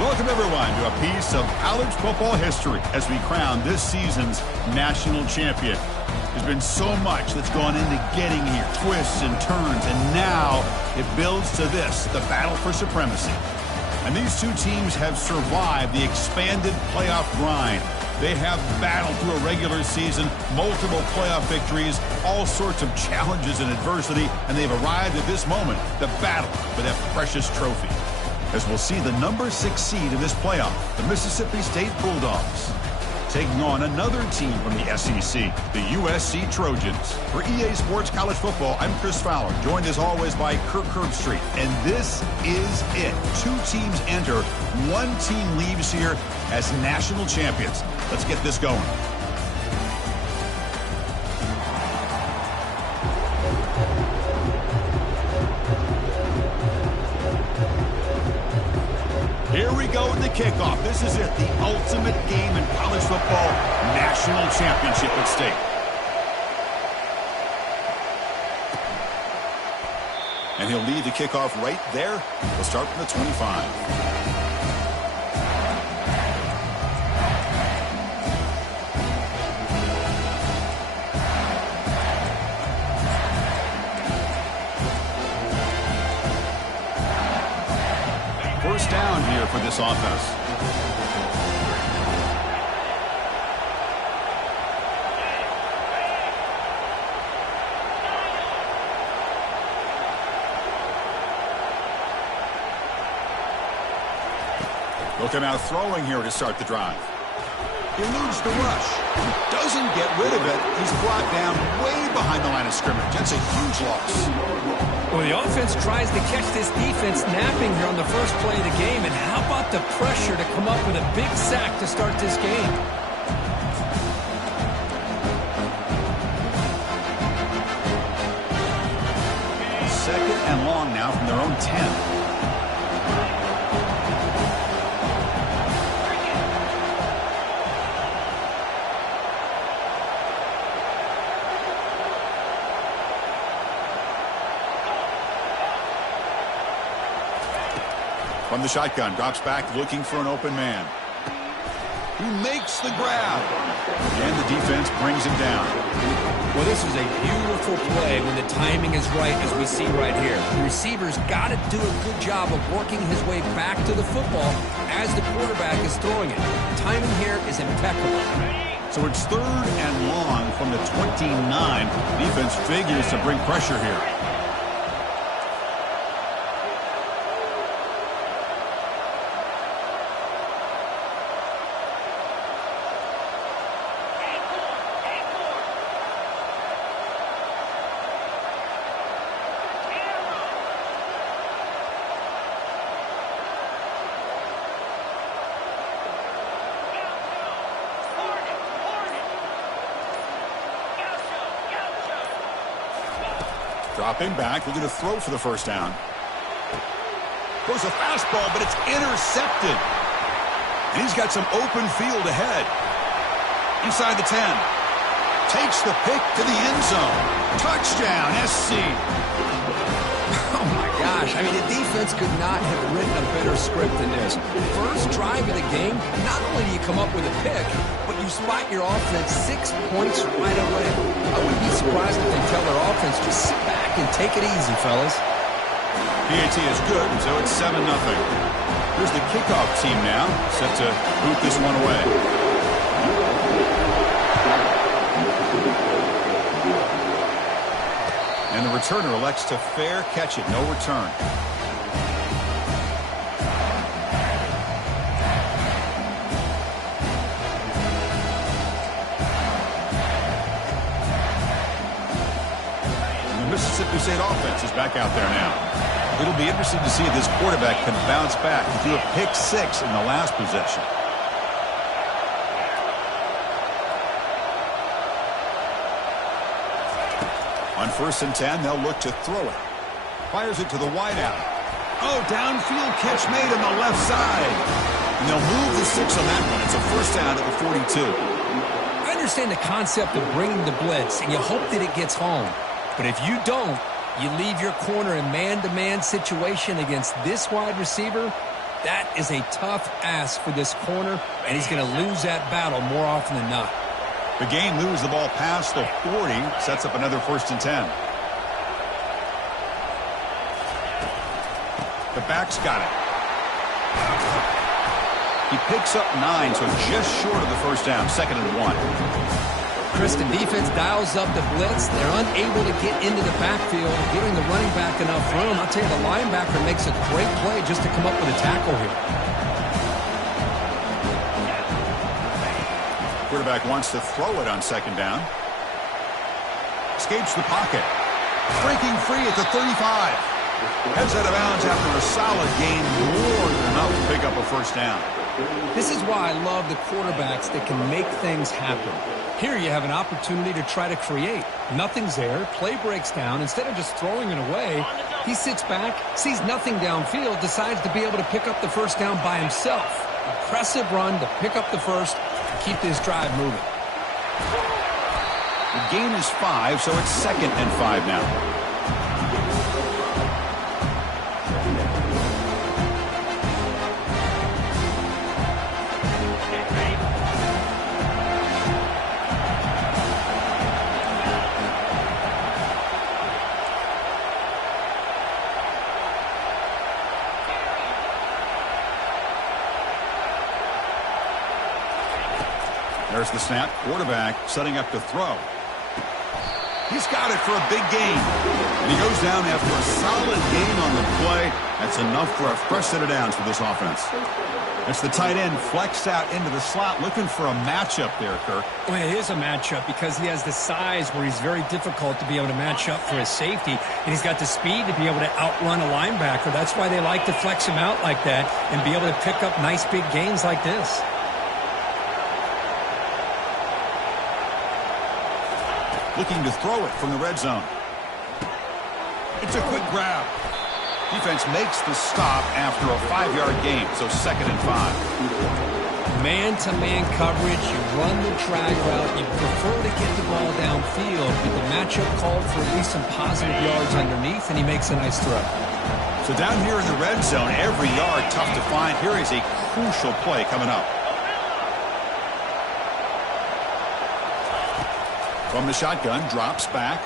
Welcome, everyone, to a piece of college football history as we crown this season's national champion. There's been so much that's gone into getting here, twists and turns, and now it builds to this, the battle for supremacy. And these two teams have survived the expanded playoff grind. They have battled through a regular season, multiple playoff victories, all sorts of challenges and adversity, and they've arrived at this moment, the battle for that precious trophy. As we'll see the number 6 seed in this playoff, the Mississippi State Bulldogs, taking on another team from the SEC, the USC Trojans. For EA Sports College Football, I'm Chris Fowler, joined as always by Kirk Herbstreit. And this is it. 2 teams enter, 1 team leaves here as national champions. Let's get this going. Here we go with the kickoff. This is it, the ultimate game in college football, national championship at stake. And he'll lead the kickoff right there. We'll start from the 25. First down here for this offense. Looking out throwing here to start the drive. Eludes the rush. Doesn't get rid of it. He's brought down way behind the line of scrimmage. That's a huge loss. Well, the offense tries to catch this defense napping here on the first play of the game. And how about the pressure to come up with a big sack to start this game? Second and long now from their own 10. From the shotgun, drops back, looking for an open man. He makes the grab. And the defense brings him down. Well, this is a beautiful play when the timing is right, as we see right here. The receiver's got to do a good job of working his way back to the football as the quarterback is throwing it. Timing here is impeccable. So it's third and long from the 29. Defense figures to bring pressure here. Dropping back, looking to throw for the first down. Goes a fastball, but it's intercepted. And he's got some open field ahead. Inside the 10. Takes the pick to the end zone. Touchdown, SC. Oh, my gosh. I mean, the defense could not have written a better script than this. First drive of the game, not only do you come up with a pick, but you spot your offense 6 points right away. I wouldn't be surprised if they tell their offense to sit back and take it easy, fellas. PAT is good, and so it's 7-0. Here's the kickoff team now, set to boot this one away. And the returner elects to fair catch it, no return. Mississippi State offense is back out there now. It'll be interesting to see if this quarterback can bounce back and do a pick 6 in the last possession. On 1st and 10, they'll look to throw it. Fires it to the wideout. Oh, downfield catch made on the left side. And they'll move the 6 on that one. It's a first down at the 42. I understand the concept of bringing the blitz, and you hope that it gets home. But if you don't, you leave your corner in man-to-man situation against this wide receiver, That is a tough ask for this corner, and he's going to lose that battle more often than not. The game moves the ball past the 40, sets up another 1st and 10. The back's got it. He picks up 9, so just short of the 1st down, 2nd and 1. Chris, the defense dials up the blitz. They're unable to get into the backfield, giving the running back enough room. I'll tell you, the linebacker makes a great play just to come up with a tackle here. Quarterback wants to throw it on 2nd down. Escapes the pocket. Breaking free at the 35. Heads out of bounds after a solid gain, more than enough to pick up a 1st down. This is why I love the quarterbacks that can make things happen. Here you have an opportunity to try to create. Nothing's there. Play breaks down. Instead of just throwing it away, he sits back, sees nothing downfield, decides to be able to pick up the 1st down by himself. Impressive run to pick up the 1st and keep this drive moving. The gain is 5, so it's 2nd and 5 now. There's the snap. Quarterback setting up to throw. He's got it for a big gain. And he goes down after a solid gain on the play. That's enough for a fresh set of downs for this offense. It's the tight end flexed out into the slot, looking for a matchup there, Kirk. Well, it is a matchup because he has the size where he's very difficult to be able to match up for his safety, and he's got the speed to be able to outrun a linebacker. That's why they like to flex him out like that and be able to pick up nice big gains like this. Looking to throw it from the red zone. It's a quick grab. Defense makes the stop after a 5-yard gain, so 2nd and 5. Man-to-man coverage, you run the drag route, you prefer to get the ball downfield, but the matchup called for at least some positive yards underneath, and he makes a nice throw. So down here in the red zone, every yard tough to find. Here is a crucial play coming up. From the shotgun, drops back.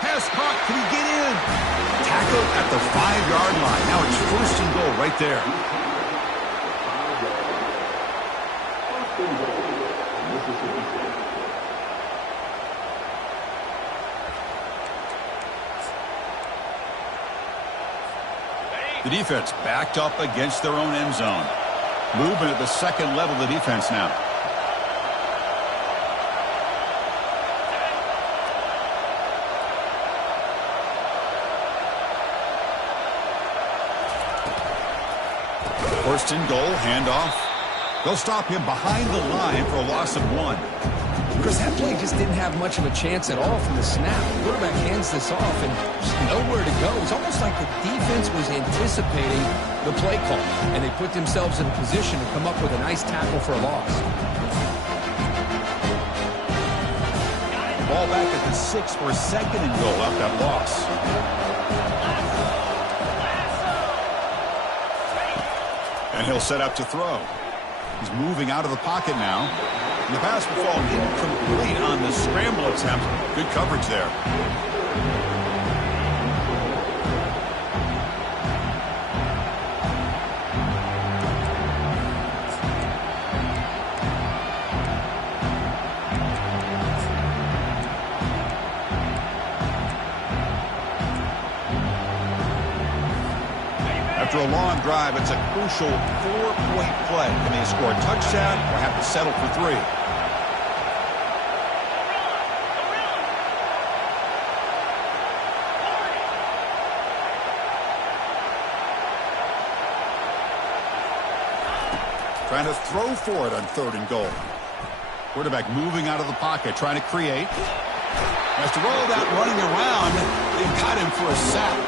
Pass caught. Can he get in? Tackle at the 5-yard line. Now it's 1st and goal right there. The defense backed up against their own end zone. Movement at the 2nd level of the defense now. First and goal, handoff. They'll stop him behind the line for a loss of 1. Chris, that play just didn't have much of a chance at all from the snap. The quarterback hands this off and just nowhere to go. It's almost like the defense was anticipating the play call, and they put themselves in a position to come up with a nice tackle for a loss. Ball back at the 6 for a 2nd and goal after that loss. And he'll set up to throw. He's moving out of the pocket now. And the pass will fall incomplete on the scramble attempt. Good coverage there. After a long drive, it's a crucial 4-point play. Can they score a touchdown or have to settle for 3? Trying to throw for it on 3rd and goal. Quarterback moving out of the pocket, trying to create. Has to roll that running around. They cut him for a sack.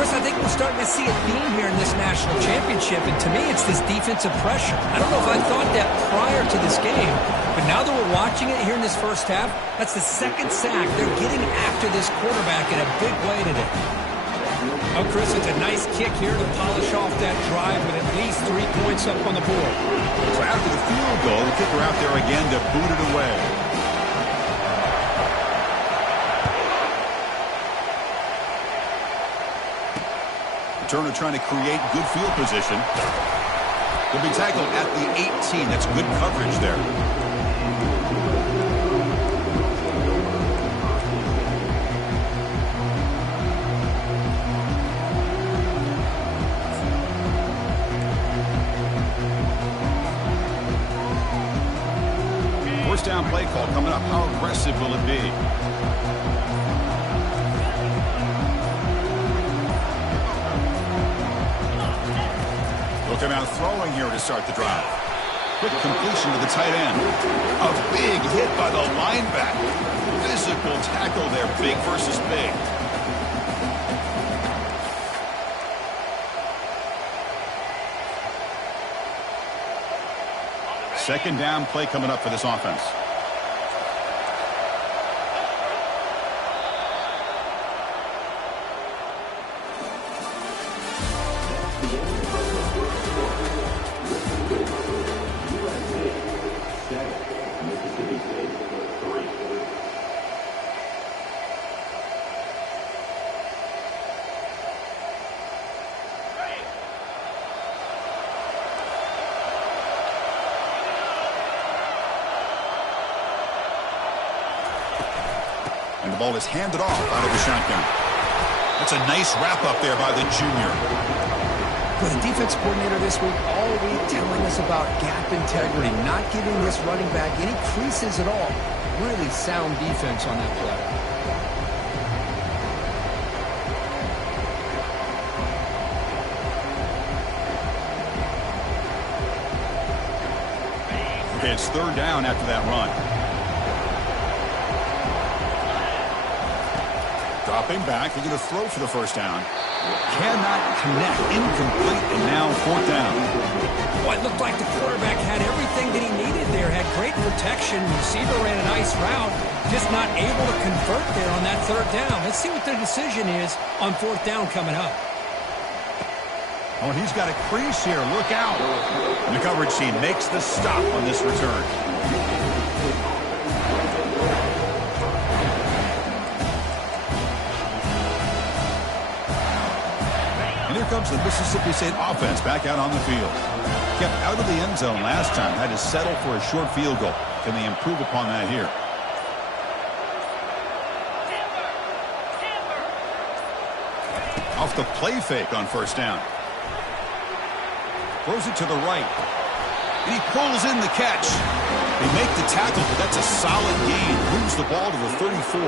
Chris, I think we're starting to see a theme here in this national championship, and to me, it's this defensive pressure. I don't know if I thought that prior to this game, but now that we're watching it here in this first half, that's the 2nd sack. They're getting after this quarterback in a big way today. Well, Chris, it's a nice kick here to polish off that drive with at least 3 points up on the board. So after the field goal, the kicker out there again to boot it away. Returner trying to create good field position. Will be tackled at the 18. That's good coverage there. First down play call coming up. How aggressive will it be? Looking out throwing here to start the drive. Quick completion to the tight end. A big hit by the linebacker. Physical tackle there, big versus big. Second down play coming up for this offense. And the ball is handed off out of the shotgun. That's a nice wrap-up there by the junior. For the defense coordinator this week, all week telling us about gap integrity, not giving this running back any creases at all. Really sound defense on that play. Okay, it's third down after that run. Dropping back, they're going to throw for the first down. Cannot connect, incomplete, and now fourth down. Well, it looked like the quarterback had everything that he needed there. Had great protection. Receiver ran a nice route. Just not able to convert there on that third down. Let's see what their decision is on fourth down coming up. Oh, and he's got a crease here. Look out. And the coverage team makes the stop on this return. And here comes the Mississippi State offense back out on the field. Kept out of the end zone last time. Had to settle for a short field goal. Can they improve upon that here? Off the play fake on first down. Throws it to the right. And he pulls in the catch. They make the tackle, but that's a solid gain. Moves the ball to the 34.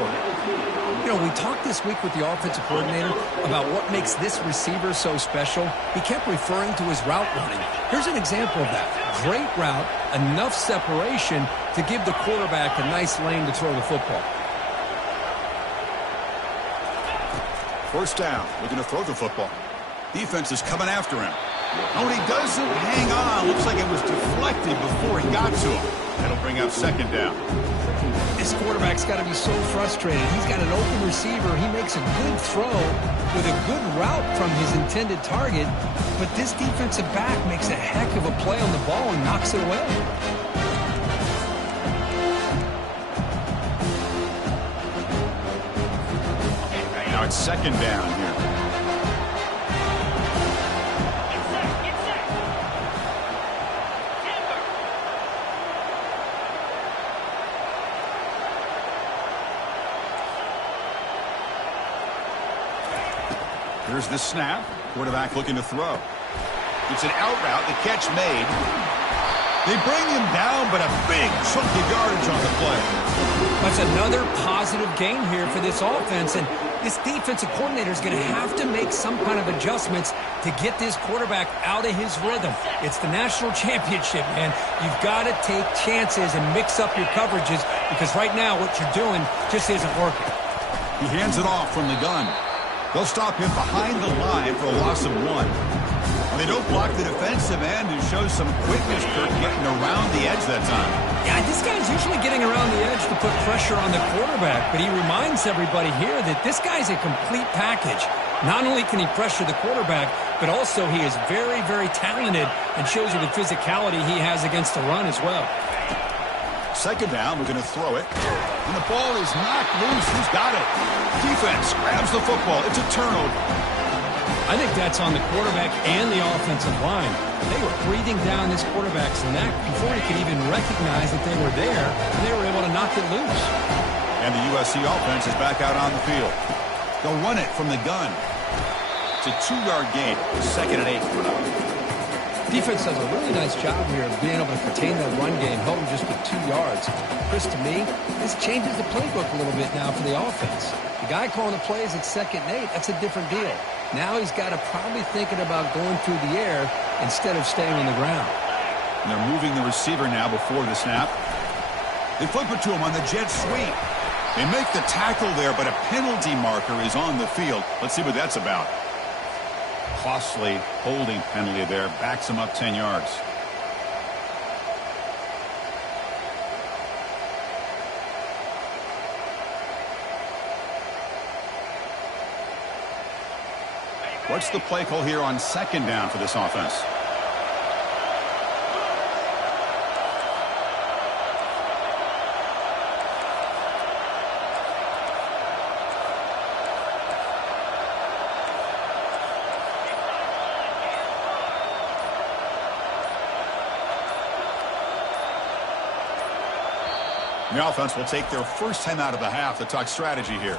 You know, we talked this week with the offensive coordinator about what makes this receiver so special. He kept referring to his route running. Here's an example of that. Great route, enough separation to give the quarterback a nice lane to throw the football. First down, looking to throw the football. Defense is coming after him. Oh, and he doesn't hang on. Looks like it was deflected before he got to him. That'll bring up second down. This quarterback's got to be so frustrated. He's got an open receiver. He makes a good throw with a good route from his intended target, but this defensive back makes a heck of a play on the ball and knocks it away. Now it's second down here. Here's the snap. Quarterback looking to throw. It's an out route. The catch made. They bring him down, but a big chunk of yardage on the play. That's another positive gain here for this offense, and this defensive coordinator is going to have to make some kind of adjustments to get this quarterback out of his rhythm. It's the national championship, man. You've got to take chances and mix up your coverages because right now what you're doing just isn't working. He hands it off from the gun. They'll stop him behind the line for a loss of 1. And they don't block the defensive end, who shows some quickness, Kirk, getting around the edge that time. Yeah, this guy's usually getting around the edge to put pressure on the quarterback, but he reminds everybody here that this guy's a complete package. Not only can he pressure the quarterback, but also he is very, very talented and shows you the physicality he has against the run as well. Second down, we're going to throw it. And the ball is knocked loose. Who's got it? Defense grabs the football. It's a turnover. I think that's on the quarterback and the offensive line. They were breathing down this quarterback's neck before he could even recognize that they were there, and they were able to knock it loose. And the USC offense is back out on the field. They'll run it from the gun. It's a 2-yard gain. 2nd and 8. Defense does a really nice job here of being able to contain that run game, held him just to 2 yards. Chris, to me, this changes the playbook a little bit now for the offense. The guy calling the plays at 2nd and 8, that's a different deal. Now he's got to probably thinking about going through the air instead of staying on the ground. And they're moving the receiver now before the snap. They flip it to him on the jet sweep. They make the tackle there, but a penalty marker is on the field. Let's see what that's about. Costly holding penalty there. Backs him up 10 yards. What's the play call here on 2nd down for this offense? The offense will take their first time out of the half to talk strategy here.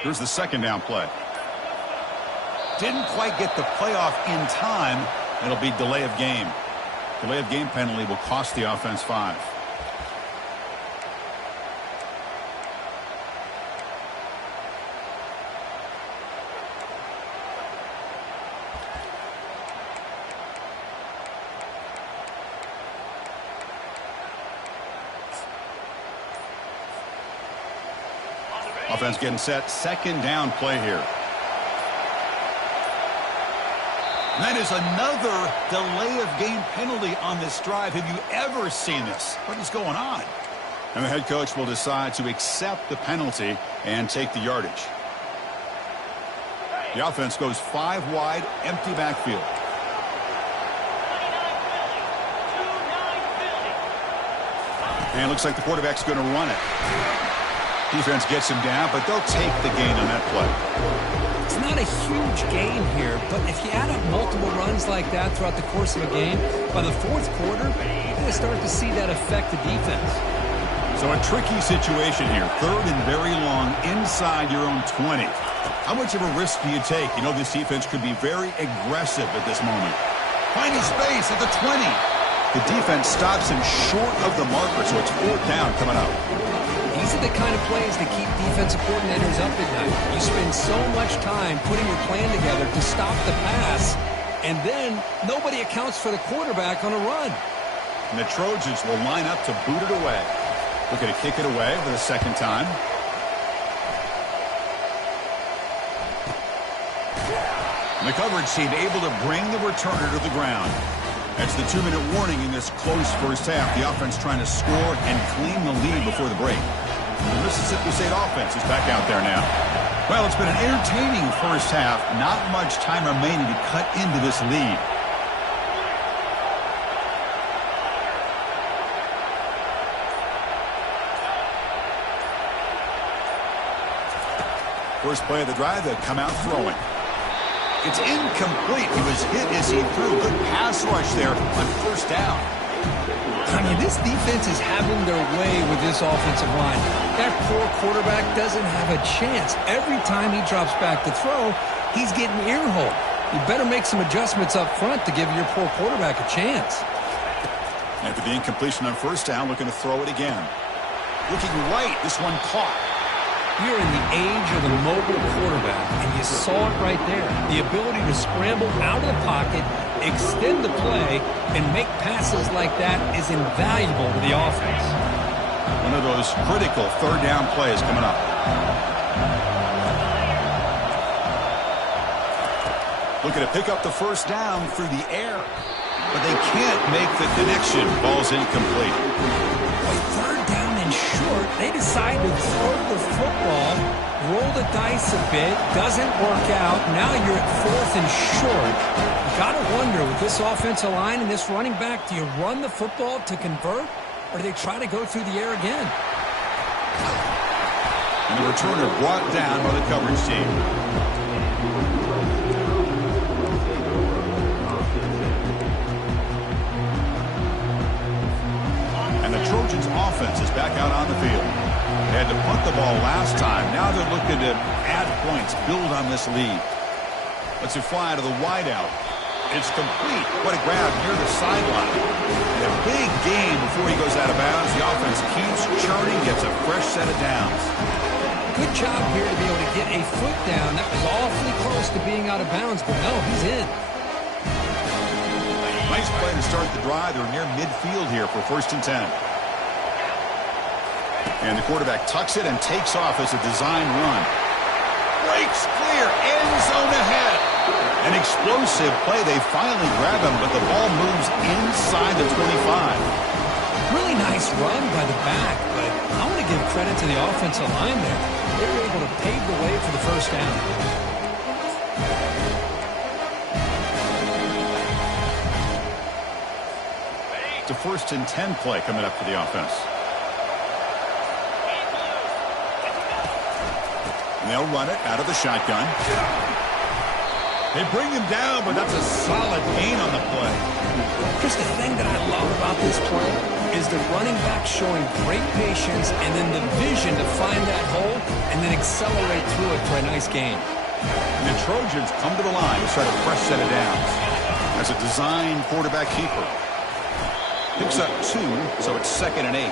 Here's the 2nd down play. Didn't quite get the playoff in time. It'll be delay of game. Delay of game penalty will cost the offense 5. Offense getting set. 2nd down play here. And that is another delay of game penalty on this drive. Have you ever seen this? What is going on? And the head coach will decide to accept the penalty and take the yardage. The offense goes 5 wide, empty backfield. And it looks like the quarterback's going to run it. Defense gets him down, but they'll take the gain on that play. It's not a huge gain here, but if you add up multiple runs like that throughout the course of a game, by the 4th quarter, you're going to start to see that affect the defense. So a tricky situation here. 3rd and very long inside your own 20. How much of a risk do you take? You know this defense could be very aggressive at this moment. Finding space at the 20. The defense stops him short of the marker, so it's 4th down coming up. These are the kind of plays that keep defensive coordinators up at night. You spend so much time putting your plan together to stop the pass, and then nobody accounts for the quarterback on a run. And the Trojans will line up to boot it away. Looking to kick it away for the 2nd time. And the coverage team able to bring the returner to the ground. That's the 2-minute warning in this close first half. The offense trying to score and claim the lead before the break. The Mississippi State offense is back out there now. Well, it's been an entertaining first half. Not much time remaining to cut into this lead. First play of the drive, they'll come out throwing. It's incomplete. He was hit as he threw. Good pass rush there on 1st down. I mean, this defense is having their way with this offensive line. That poor quarterback doesn't have a chance. Every time he drops back to throw, he's getting ear-holed. You better make some adjustments up front to give your poor quarterback a chance. After the incompletion on 1st down, looking to throw it again. Looking right, this one caught. You're in the age of the mobile quarterback, and you saw it right there. The ability to scramble out of the pocket extend the play, and make passes like that is invaluable to the offense. One of those critical third down plays coming up. Looking to pick up the first down through the air. But they can't make the connection. Ball's incomplete. With third down and short, they decide to throw the football, roll the dice a bit, doesn't work out. Now you're at fourth and short. You got to wonder, with this offensive line and this running back, do you run the football to convert, or do they try to go through the air again? And the returner brought down by the coverage team. Trojans offense is back out on the field. They had to punt the ball last time. Now they're looking to add points, build on this lead. Let's it fly to the wideout. It's complete. What a grab near the sideline. And a big game before he goes out of bounds. The offense keeps churning, gets a fresh set of downs. Good job here to be able to get a foot down. That was awfully close to being out of bounds, but no, he's in. Nice play to start the drive. They're near midfield here for 1st and 10. And the quarterback tucks it and takes off as a design run. Breaks clear, end zone ahead. An explosive play. They finally grab him, but the ball moves inside the 25. Really nice run by the back, but I want to give credit to the offensive line there. They were able to pave the way for the first down. It's a 1st and 10 play coming up for the offense. And they'll run it out of the shotgun. They bring him down, but that's a solid gain on the play. Just the thing that I love about this play is the running back showing great patience and then the vision to find that hole and then accelerate through it for a nice gain. And the Trojans come to the line to start a fresh set of downs. As a design quarterback keeper. Picks up 2, so it's 2nd and 8.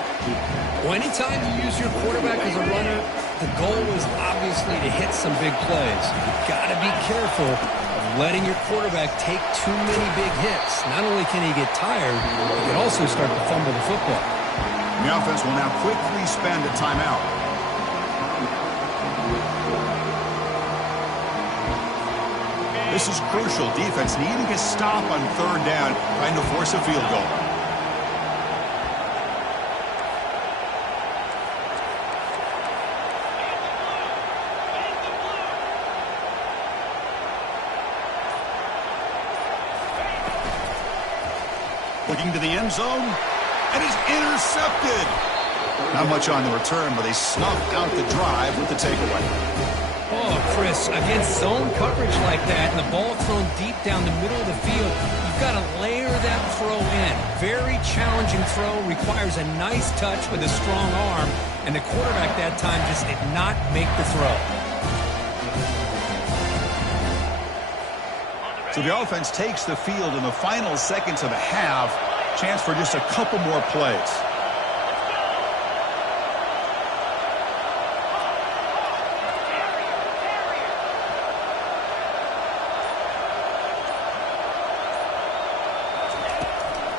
Well, anytime you use your quarterback as a runner, the goal is obviously to hit some big plays. You've got to be careful of letting your quarterback take too many big hits. Not only can he get tired, he can also start to fumble the football. The offense will now quickly spend a timeout. This is crucial. Defense needing a stop on 3rd down, trying to force a field goal. Looking to the end zone, and he's intercepted. Not much on the return, but they snuff out the drive with the takeaway. Oh, Chris, against zone coverage like that and the ball thrown deep down the middle of the field, you've got to layer that throw in. Very challenging throw, requires a nice touch with a strong arm, and the quarterback that time just did not make the throw. So the offense takes the field in the final seconds of the half. Chance for just a couple more plays.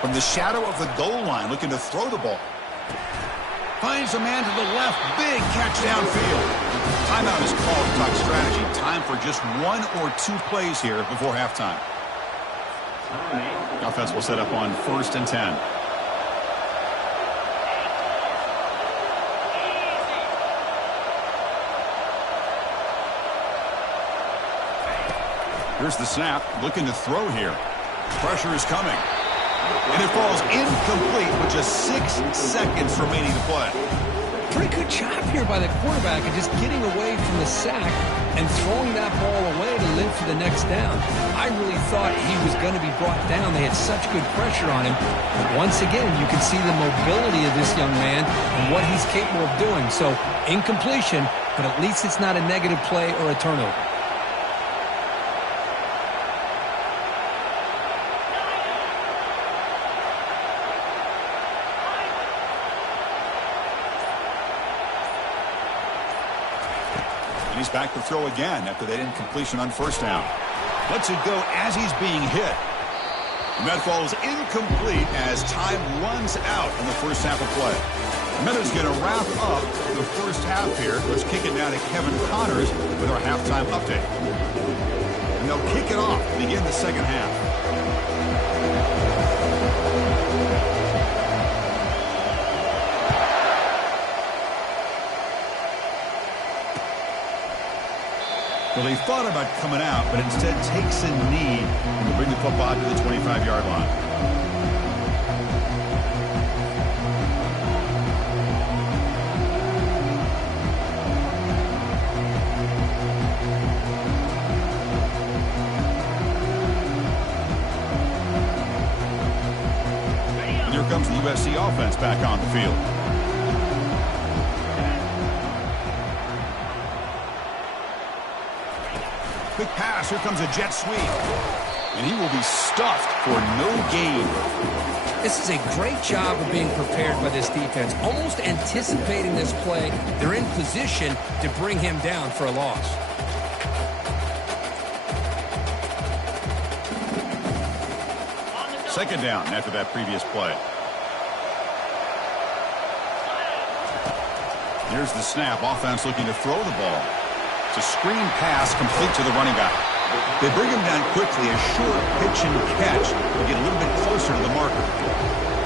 From the shadow of the goal line, looking to throw the ball. Finds a man to the left. Big catch downfield. Timeout is called to talk strategy. Time for just 1 or 2 plays here before halftime. The offense will set up on 1st and 10. Here's the snap. Looking to throw here. Pressure is coming. And it falls incomplete with just 6 seconds remaining to play. Pretty good job here by the quarterback of just getting away from the sack and throwing that ball away to live for the next down. I really thought he was going to be brought down. They had such good pressure on him. But once again, you can see the mobility of this young man and what he's capable of doing. So, incompletion, but at least it's not a negative play or a turnover. He's back to throw again after that incompletion on 1st down. Lets it go as he's being hit. And that falls incomplete as time runs out in the first half of play. Meadows going to wrap up the first half here. Let's kick it now to Kevin Connors with our halftime update. And they'll kick it off to begin the second half. Well, he thought about coming out, but instead takes a knee to bring the football to the 25-yard line. And here comes the USC offense back on the field. Quick pass. Here comes a jet sweep. And he will be stuffed for no gain. This is a great job of being prepared by this defense, almost anticipating this play. They're in position to bring him down for a loss. Second down after that previous play. Here's the snap. Offense looking to throw the ball. It's a screen pass complete to the running back. They bring him down quickly, a short pitch and catch to get a little bit closer to the marker.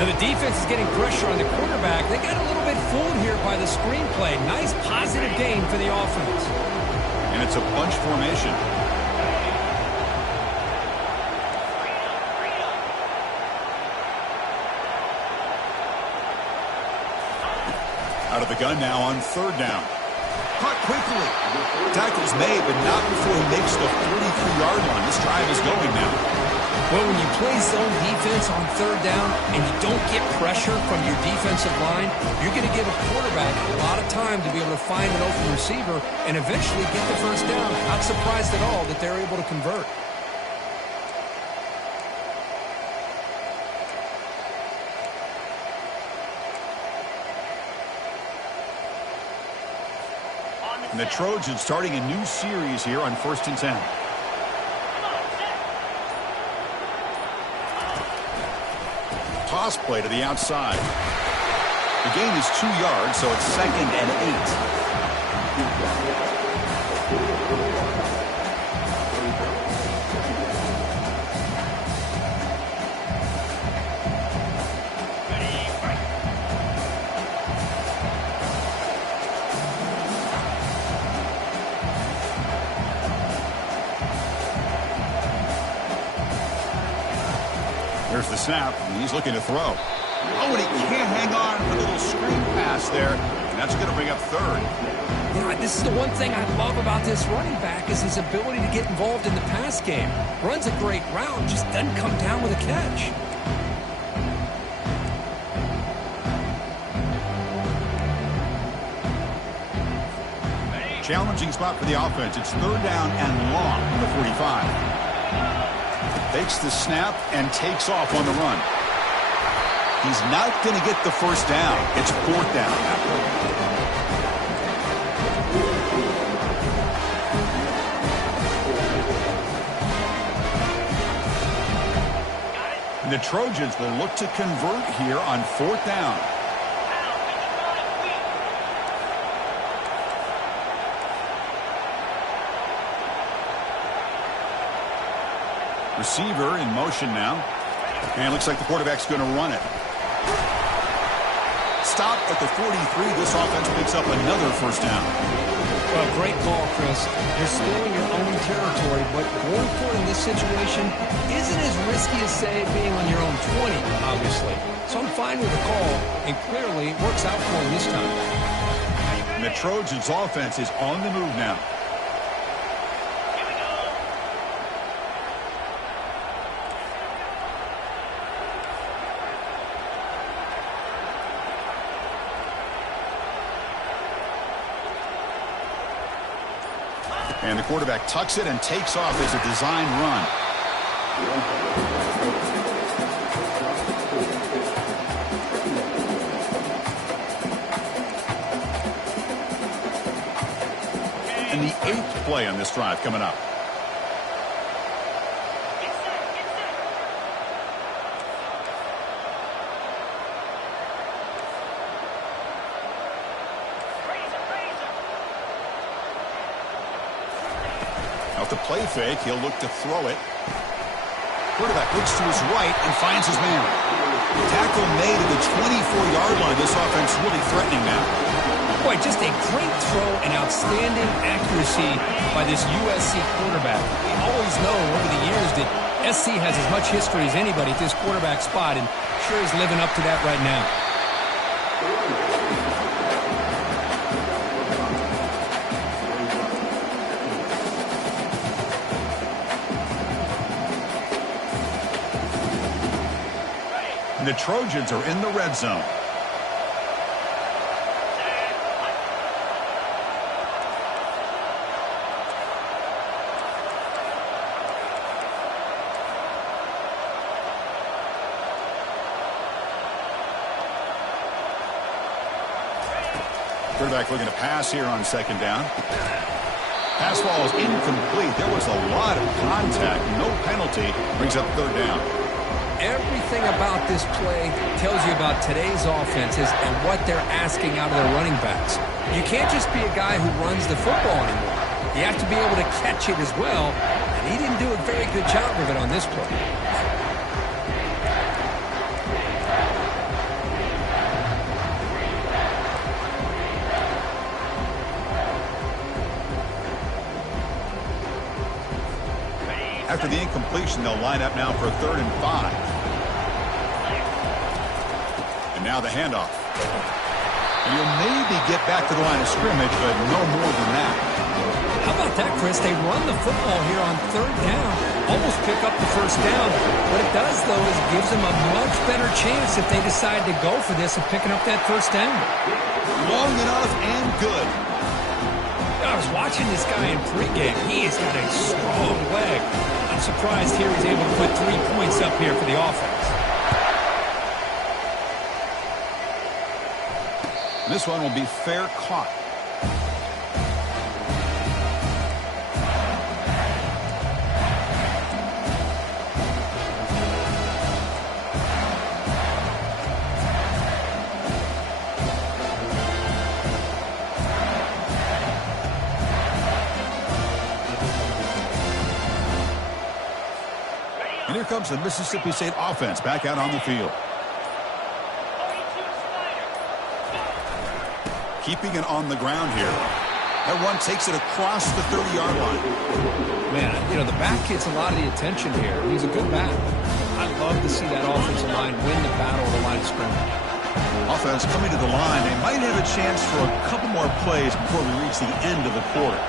Now the defense is getting pressure on the quarterback. They got a little bit fooled here by the screen play. Nice positive gain for the offense. And it's a bunch formation. Out of the gun now on third down. Caught quickly. Tackle's made, but not before he makes the 43-yard line. This drive is going now. Well, when you play zone defense on third down and you don't get pressure from your defensive line, you're going to give a quarterback a lot of time to be able to find an open receiver and eventually get the first down. Not surprised at all that they're able to convert. And the Trojans starting a new series here on 1st and 10. Toss play to the outside. The gain is 2 yards, so it's 2nd and 8. There's the snap, and he's looking to throw. Oh, and he can't hang on for the little screen pass there, and that's going to bring up third. Yeah, this is the one thing I love about this running back is his ability to get involved in the pass game. Runs a great route, just doesn't come down with a catch. Challenging spot for the offense. It's third down and long from the 45. Takes the snap and takes off on the run. He's not going to get the first down. It's 4th down. And the Trojans will look to convert here on 4th down. Receiver in motion now. And looks like the quarterback's going to run it. Stop at the 43. This offense picks up another first down. Well, great call, Chris. You're still in your own territory, but going for it in this situation isn't as risky as, say, being on your own 20, obviously. So I'm fine with the call, and clearly it works out for him this time. And the Trojans' offense is on the move now. And the quarterback tucks it and takes off as a design run. And the 8th play on this drive coming up. the play fake. He'll look to throw it. Quarterback looks to his right and finds his man. Tackle made at the 24-yard line. This offense really threatening now. Boy, just a great throw and outstanding accuracy by this USC quarterback. We always know over the years that SC has as much history as anybody at this quarterback spot, and sure is living up to that right now. And the Trojans are in the red zone. Quarterback looking to pass here on second down. Pass ball is incomplete. There was a lot of contact. No penalty. Brings up third down. Everything about this play tells you about today's offenses and what they're asking out of their running backs. You can't just be a guy who runs the football anymore. You have to be able to catch it as well, and he didn't do a very good job of it on this play. After the incompletion, they'll line up now for a 3rd and 5. And now the handoff. And he'll maybe get back to the line of scrimmage, but no more than that. How about that, Chris? They run the football here on 3rd down, almost pick up the 1st down. What it does, though, is it gives them a much better chance if they decide to go for this of picking up that 1st down. Long enough and good. I was watching this guy in pregame. He has got a strong leg. I'm surprised here he's able to put 3 points up here for the offense. This one will be fair caught. And here comes the Mississippi State offense back out on the field. Keeping it on the ground here. That one takes it across the 30-yard line. Man, you know, the back gets a lot of the attention here. He's a good back. I'd love to see that offensive line win the battle of the line of scrimmage. Offense coming to the line. They might have a chance for a couple more plays before we reach the end of the quarter.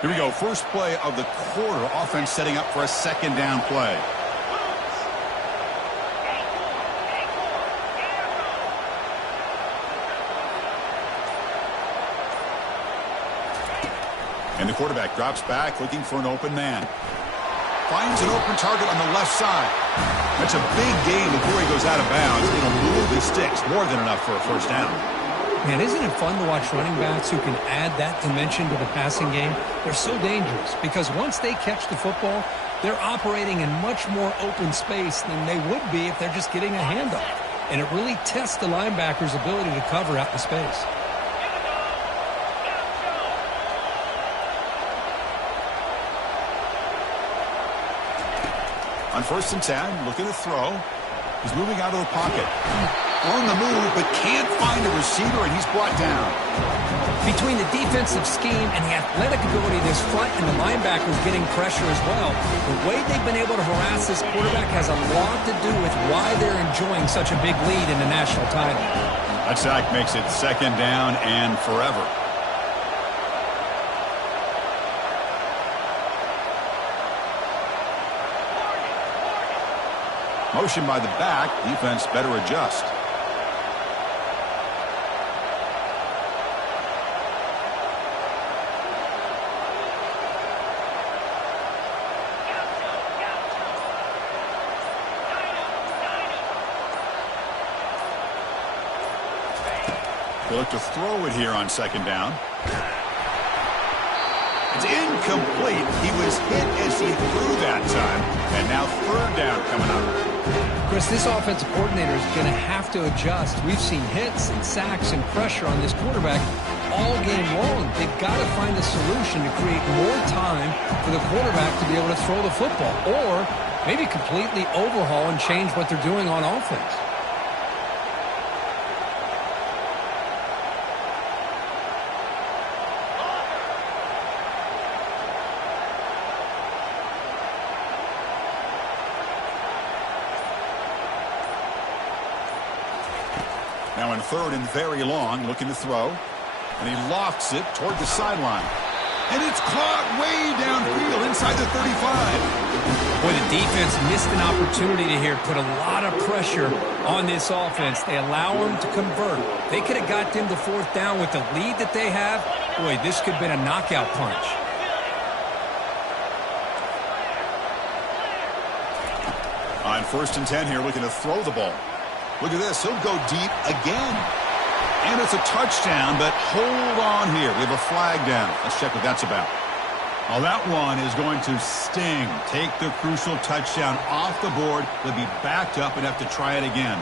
Here we go. First play of the quarter. Offense setting up for a 2nd down play. And the quarterback drops back looking for an open man. Finds an open target on the left side. That's a big gain before he goes out of bounds. It'll move his sticks. More than enough for a 1st down. Man, isn't it fun to watch running backs who can add that dimension to the passing game? They're so dangerous because once they catch the football, they're operating in much more open space than they would be if they're just getting a handoff. And it really tests the linebacker's ability to cover out in space. On 1st and 10, looking to throw. He's moving out of the pocket. On the move, but can't find a receiver, and he's brought down. Between the defensive scheme and the athletic ability of this front and the linebackers getting pressure as well, the way they've been able to harass this quarterback has a lot to do with why they're enjoying such a big lead in the national title. That sack makes it 2nd down and forever. Motion by the back. Defense better adjust. They look to throw it here on second down. It's incomplete. He was hit as he threw that time. And now third down coming up. Chris, this offensive coordinator is going to have to adjust. We've seen hits and sacks and pressure on this quarterback all game long. They've got to find a solution to create more time for the quarterback to be able to throw the football, or maybe completely overhaul and change what they're doing on offense. Now in third and very long, looking to throw. And he lofts it toward the sideline. And it's caught way downfield inside the 35. Boy, the defense missed an opportunity to here put a lot of pressure on this offense. They allow them to convert. They could have got them to fourth down with the lead that they have. Boy, this could have been a knockout punch. On 1st and 10 here, looking to throw the ball. Look at this. He'll go deep again. And it's a touchdown, but hold on here. We have a flag down. Let's check what that's about. Well, that one is going to sting. Take the crucial touchdown off the board. They'll be backed up and have to try it again.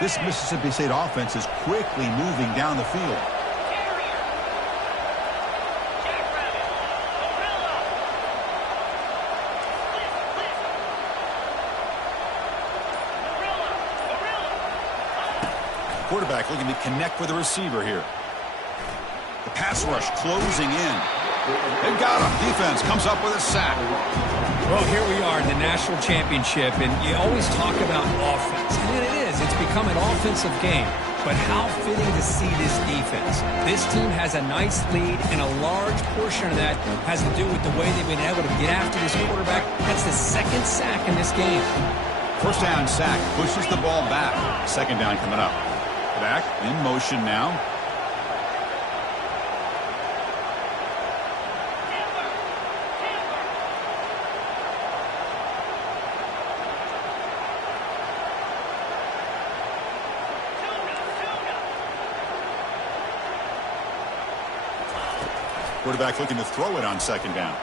This Mississippi State offense is quickly moving down the field. Quarterback looking to connect with the receiver here. The pass rush closing in. They got him. Defense comes up with a sack. Well, here we are in the national championship, and you always talk about offense. And it is. It's become an offensive game. But how fitting to see this defense. This team has a nice lead, and a large portion of that has to do with the way they've been able to get after this quarterback. That's the second sack in this game. First down sack pushes the ball back. Second down coming up. Back in motion now. Quarterback looking to throw it on second down.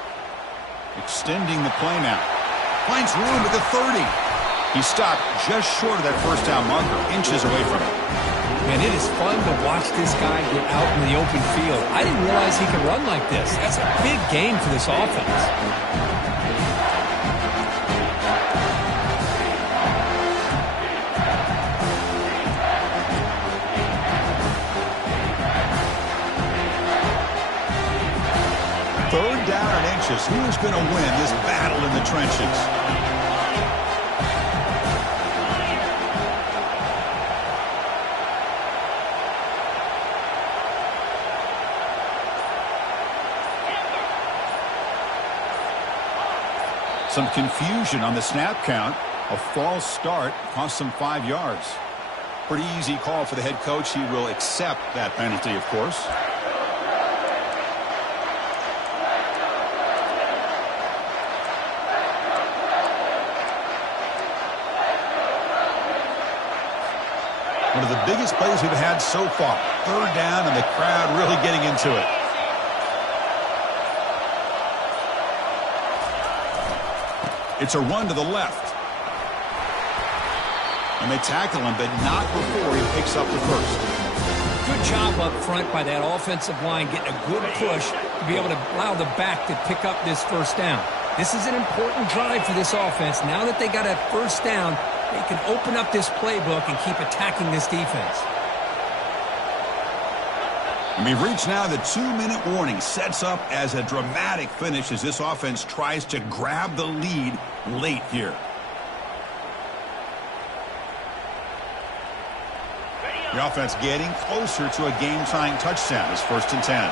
Extending the play now. Finds room at the 30. He stopped just short of that first down marker, inches away from it. And it is fun to watch this guy get out in the open field. I didn't realize he could run like this. That's a big game for this offense. Third down and inches. Who's going to win this battle in the trenches? Some confusion on the snap count. A false start cost them 5 yards. Pretty easy call for the head coach. He will accept that penalty, of course. One of the biggest plays we've had so far. Third down and the crowd really getting into it. It's a run to the left. And they tackle him, but not before he picks up the first. Good job up front by that offensive line, getting a good push to be able to allow the back to pick up this first down. This is an important drive for this offense. Now that they got a first down, they can open up this playbook and keep attacking this defense. And we've reached now the 2-minute warning. Sets up as a dramatic finish as this offense tries to grab the lead late here. The offense getting closer to a game-tying touchdown. It's 1st and 10.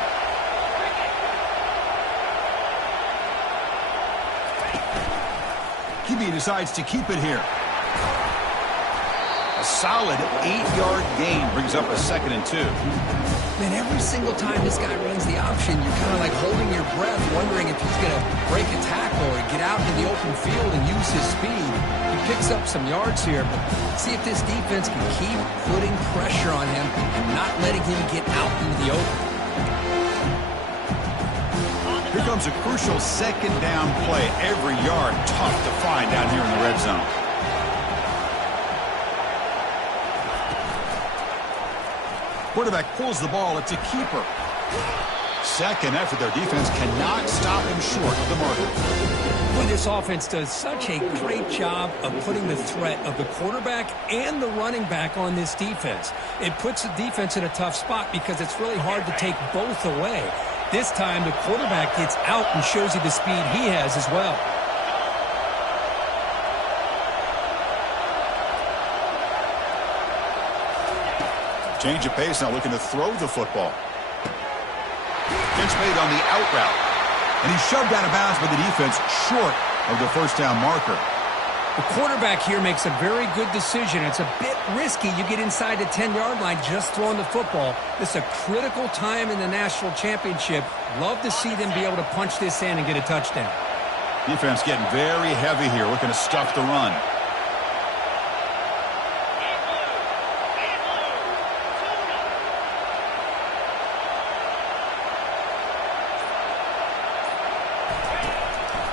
QB decides to keep it here. A solid 8-yard gain brings up a 2nd and 2. Man, every single time this guy runs the option, you're kind of like holding your breath, wondering if he's going to break a tackle or get out into the open field and use his speed. He picks up some yards here, but see if this defense can keep putting pressure on him and not letting him get out into the open. Here comes a crucial second down play. Every yard tough to find down here in the red zone. Quarterback pulls the ball. It's a keeper. Second effort. Their defense cannot stop him short of the marker. Boy, this offense does such a great job of putting the threat of the quarterback and the running back on this defense. It puts the defense in a tough spot because it's really hard to take both away. This time, the quarterback gets out and shows you the speed he has as well. Change of pace, now looking to throw the football. Catch made on the out route. And he's shoved out of bounds by the defense short of the first down marker. The quarterback here makes a very good decision. It's a bit risky. You get inside the 10-yard line just throwing the football. This is a critical time in the national championship. Love to see them be able to punch this in and get a touchdown. Defense getting very heavy here, looking to stuff the run.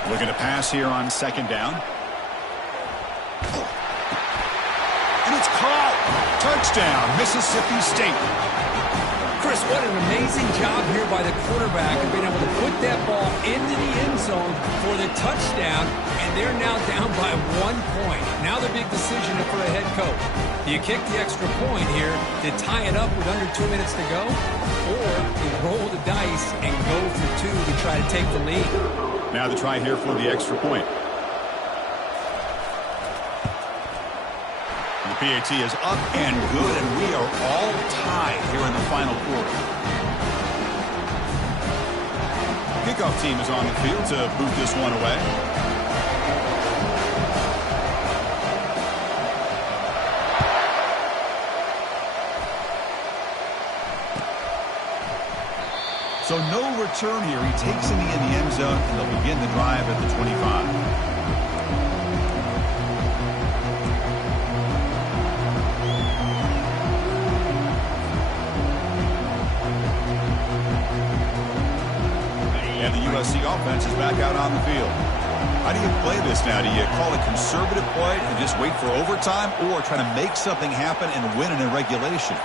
Looking to pass here on second down. And it's caught. Touchdown, Mississippi State. Chris, what an amazing job here by the quarterback of being able to put that ball into the end zone for the touchdown, and they're now down by 1 point. Now the big decision for a head coach. Do you kick the extra point here to tie it up with under 2 minutes to go, or you roll the dice and go for 2 to try to take the lead? Now the try here for the extra point. The PAT is up and good, and we are all tied here in the final quarter. Kickoff team is on the field to boot this one away. So no return here. He takes it in the end zone, and they'll begin the drive at the 25. And the USC offense is back out on the field. How do you play this now? Do you call a conservative play and just wait for overtime, or try to make something happen and win it in regulation?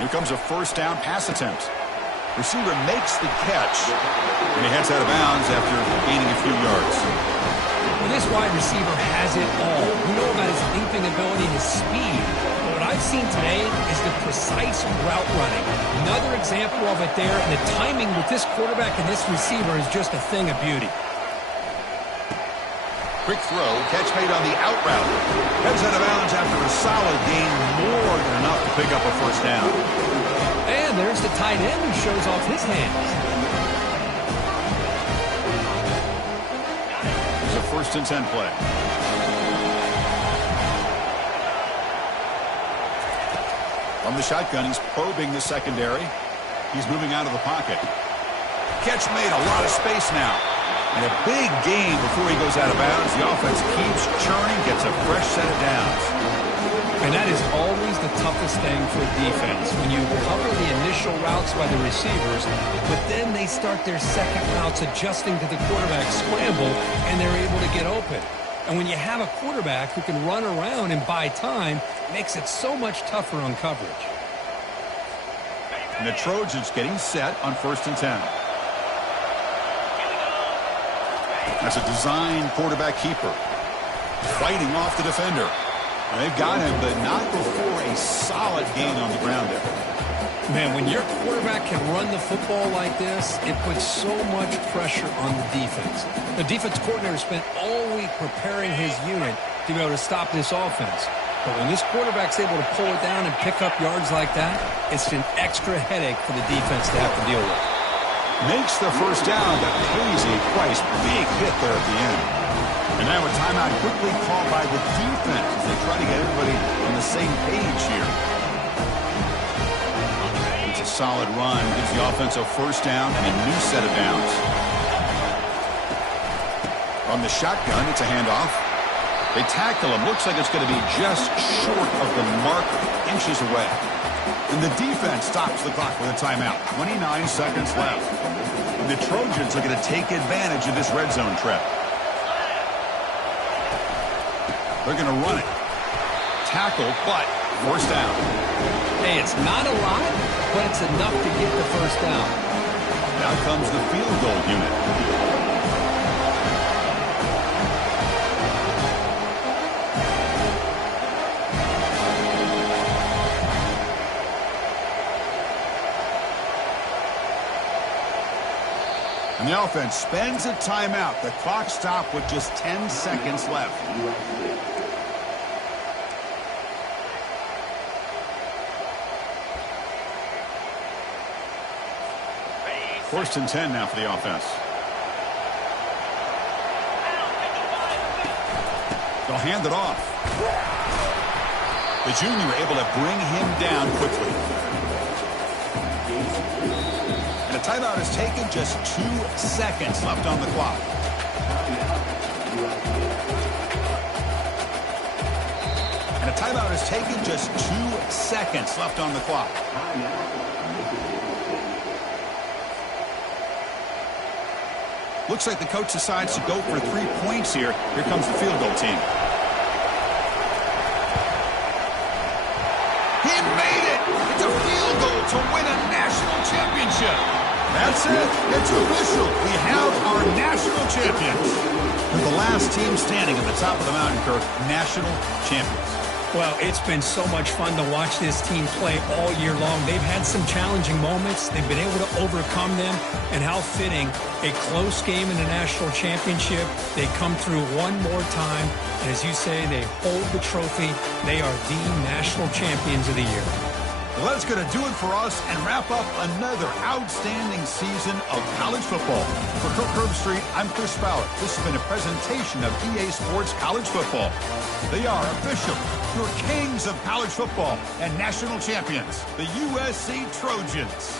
Here comes a first down pass attempt. Receiver makes the catch, and he heads out of bounds after gaining a few yards. Well, this wide receiver has it all. We know about his leaping ability and his speed. But what I've seen today is the precise route running. Another example of it there, and the timing with this quarterback and this receiver is just a thing of beauty. Quick throw, catch made on the out route. Heads out of bounds after a solid gain, more than enough to pick up a first down. And there's the tight end who shows off his hands. It's a 1st and 10 play. From the shotgun, he's probing the secondary. He's moving out of the pocket. Catch made, a lot of space now. And a big gain before he goes out of bounds. The offense keeps churning, gets a fresh set of downs. And that is always the toughest thing for a defense, when you cover the initial routes by the receivers, but then they start their second routes adjusting to the quarterback scramble, and they're able to get open. And when you have a quarterback who can run around and buy time, it makes it so much tougher on coverage. And the Trojans getting set on 1st and 10. That's a design quarterback keeper. Fighting off the defender. And they've got him, but not before a solid gain on the ground there. Man, when your quarterback can run the football like this, it puts so much pressure on the defense. The defense coordinator spent all week preparing his unit to be able to stop this offense. But when this quarterback's able to pull it down and pick up yards like that, it's an extra headache for the defense to have to deal with. Makes the first down, but crazy Price, big hit there at the end. And now a timeout quickly called by the defense as they try to get everybody on the same page here. It's a solid run. Gives the offense a first down and a new set of downs. On the shotgun, it's a handoff. They tackle him. Looks like it's going to be just short of the mark, inches away. And the defense stops the clock with a timeout. 29 seconds left. And the Trojans are going to take advantage of this red zone trap. They're going to run it. Tackle, but first down. Hey, it's not a lot, but it's enough to get the first down. Now comes the field goal unit. And the offense spends a timeout. The clock stopped with just 10 seconds left. First and 10 now for the offense. They'll hand it off. The junior able to bring him down quickly. And a timeout is taken, just 2 seconds left on the clock. And a timeout is taken, just 2 seconds left on the clock. Looks like the coach decides to go for 3 points here. Here comes the field goal team. He made it! It's a field goal to win a national championship. That's it. It's official. We have our national champions. They're the last team standing at the top of the mountain, Kirk. National champions. Well, it's been so much fun to watch this team play all year long. They've had some challenging moments. They've been able to overcome them. And how fitting, a close game in the national championship. They come through one more time. And as you say, they hold the trophy. They are the national champions of the year. Well, that's going to do it for us and wrap up another outstanding season of college football. For Kirk Herbstreit, I'm Chris Fowler. This has been a presentation of EA Sports College Football. They are official, your kings of college football and national champions, the USC Trojans.